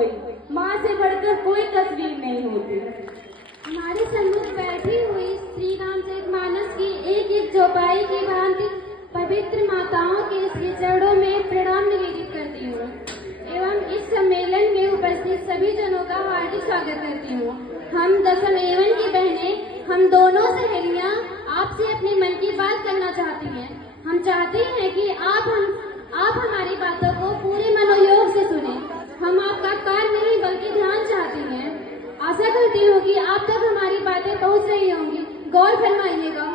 कोई, माँ से बढ़कर कोई तस्वीर नहीं होती। हमारे सम्मुख बैठी हुई श्री रामचरितमानस की एक एक चौपाई की भांति पवित्र माताओं के श्री चरणों में प्रणाम निवेदित करती हूँ एवं इस सम्मेलन में उपस्थित सभी जनों का हार्दिक स्वागत करती हूँ। हम दशम एवन की बहनें, हम दोनों सहेलियाँ आपसे अपने मन की बात करना चाहती हैं। हम चाहते हैं कि आप हमारी बातों को पूरे मनोयोग से सुने। हम आपका कान नहीं बल्कि ध्यान चाहते हैं। आशा करती हूँ कि आप तक हमारी बातें पहुँच रही होंगी। गौर फरमाइएगा।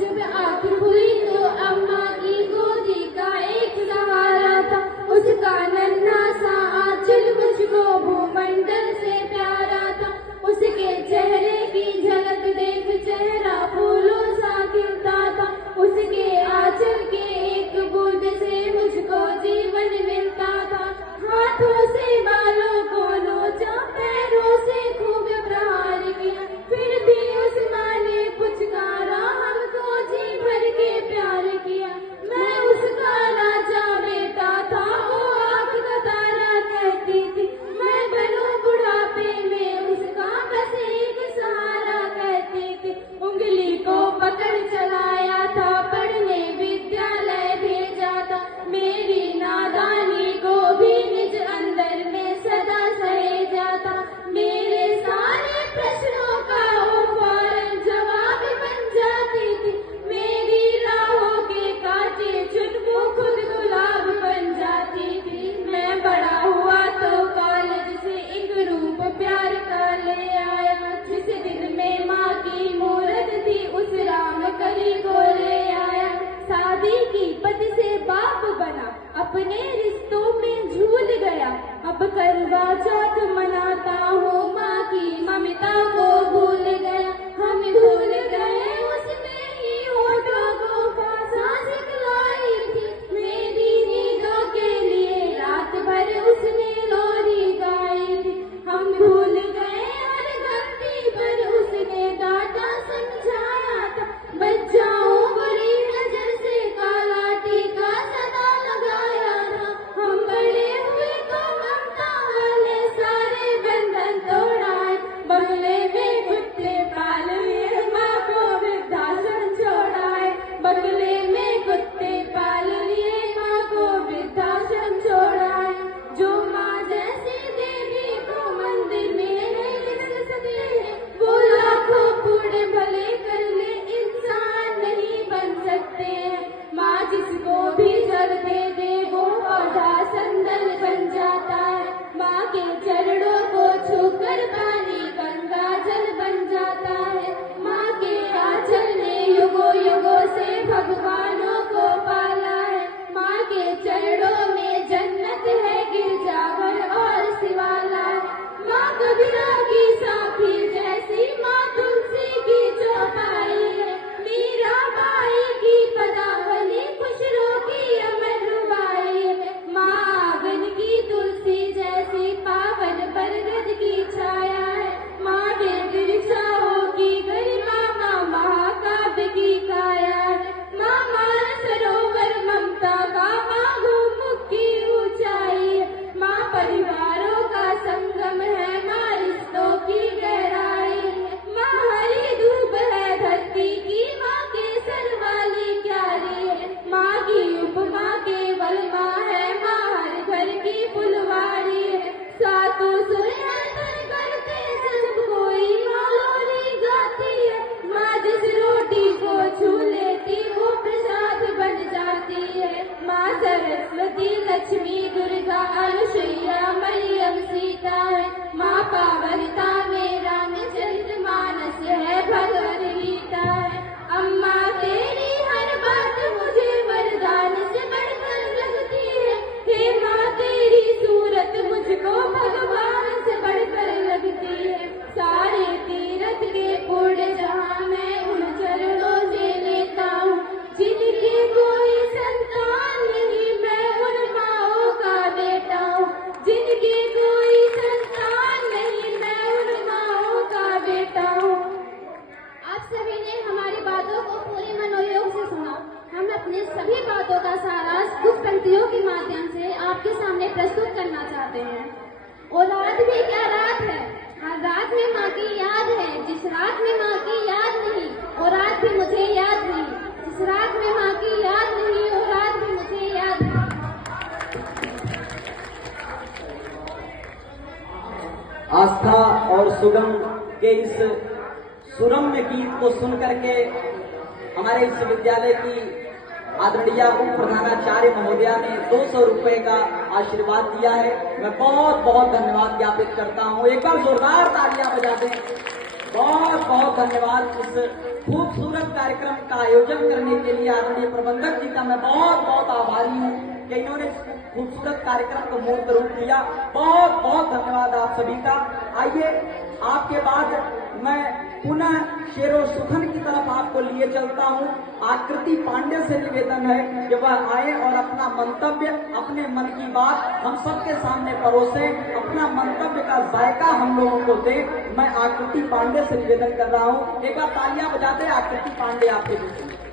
जब आँख खुली तो अम्मा की गोदी का एक सहारा था, उसका नन्हा सा आंचल मुझको भूमंडल से प्यारा था। उसके चेहरे की झलक देख चेहरा फूलों सा खिलता था। उसके आंचल के एक बूंद से मुझको जीवन मिलता था। हाथों से बालों को नोचा, पैरों से खूब प्रहार किया, फिर भी उस माँ ने पुचकारा, हमको जी भर के प्यार किया। मैं उसका राजा बेटा था, वो आँख का तारा कहती थी। मैं बनूं बुढ़ापे में उसका बस एक सहारा कहती थी। उंगली को पकड़ चलाया था, पढ़ने विद्यालय भेजा था। मेरी नादानी को भी निज अंदर में सदा सहेजा था। मेरे सारे प्रश्नों का वो फौरन जवाब बन जाती थी। मेरी राहों के कांटे चुन वो खुद गुलाब बन जाती थी। मैं बड़ा हुआ तो कॉलेज से एक रूप प्यार का ले आया। जिस दिन में माँ की मूरत थी उस राम कली को ले आया। शादी की पति से बाप बना, अपने रिश्तों में झूल गया। अब करवा चौथ मनाता हूँ, माँ की ममता को भूल गया। हम भूल गए उसमें ही होठों को सांस खिलाई थी। मेरी नींदों के लिए रात भर उसने लोरी गाई थी। हम भूल गए हर गलती पर उसने डांटा समझाया था। बच्चाओं बुरी नजर से काला टीका सदा लगाया था। हम बड़े हुए तो ममता वाले सारे बंधन तोड़ाए। बंगले में कुत्ते पाल लिए, माँ को वृद्धाश्रम छोड़ाए। बंगले में कुत्ते पाल लिए, माँ को वृद्धाश्रम छोड़ाए। जो माँ जैसी देवी को मंदिर में नहीं रख सकते, वो लाखों बूढ़े भले कर ले, इंसान नहीं बन सकते हैं। माँ जिसको भी जल दे वो पौधा संदल बन जाता है। माँ के चरणों को छूकर पानी गंगा जल बन जाता है। माँ के आंचल ने युगों युगों से भगवानों को पाला है। माँ के चरणों में जन्नत है, गिरजाघर और शिवाला है। माँ कबीरा की साथी जैसी, माँ तुलसी की चौपाई है। मीरा बाई की पदावली, खुशरो की अमर रुबाई है। माँ आंगन की तुलसी जैसी, पावन बरगद की छाया है। माँ वेदिशाओं की गरिमा, माँ महाकाव्य की काया है। माँ मानसरोवर ममता का, माँ गोमुख की ऊंचाई है। माँ परिवारों का संगम है, माँ रिश्तों की गहराई है। माँ हरी धूप है धरती की, माँ केसर वाली क्यारी है। माँ की उपमा केवल माँ है, माँ हर घर की फुलवारी है। सातों सुर अंतर करते जब कोई माँ लोरी गाती है। माँ जिस रोटी को छू लेती वो प्रसाद बन जाती है। माँ सरस्वती, लक्ष्मी, दुर्गा, अनुसुईया, मरियम, सीता है। माँ पावनता में रामचरितमानस है, भगवद गीता है। अम्मा तेरी हर बात मुझे वरदान से बढ़कर लगती है। हे माँ तेरी सूरत मुझको भगवान से बढ़कर लगती है। सारे तीर्थ के पुण्य जहाँ मैं उन चरणों से लेता हूँ। जिनकी कोई संतान नहीं, मैं उन माँओं का बेटा हूँ। जिनकी कोई संतान नहीं, मैं उन माँओं का बेटा हूँ। आप सभी ने हमारी बातों को पूरे मनोयोग से सुना। हम अपने सभी बातों का सारांश कुछ पंक्तियों के माध्यम से आपके सामने प्रस्तुत करना चाहते हैं। और रात भी क्या रात है, हर रात में माँ की याद है, जिस रात में माँ की याद नहीं और रात भी मुझे याद नहीं, जिस रात में माँ की याद नहीं और रात भी मुझे याद नहीं। आस्था और सुगम के इस सुरम्य गीत को सुन करके हमारे इस विद्यालय की आदरणीय उप प्रधानाचार्य महोदया ने 200 रुपए का आशीर्वाद दिया है। मैं बहुत बहुत धन्यवाद ज्ञापित करता हूँ। एक बार जोरदार तालियां बजा दें। बहुत बहुत धन्यवाद। इस खूबसूरत कार्यक्रम का आयोजन करने के लिए आदरणीय प्रबंधक जी का मैं बहुत बहुत आभारी हूँ कि इन्होंने इस खूबसूरत कार्यक्रम को मूर्त रूप दिया। बहुत बहुत धन्यवाद आप सभी का। आइए आपके बाद मैं पुनः शेरो सुखन की तरफ आपको लिए चलता हूँ। आकृति पांडे से निवेदन है कि वह आए और अपना मंतव्य, अपने मन की बात हम सबके सामने परोसें, अपना मंतव्य का जायका हम लोगों को दें। मैं आकृति पांडे से निवेदन कर रहा हूँ। एक बार तालियां बजाते आकृति पांडे आपके बीच में।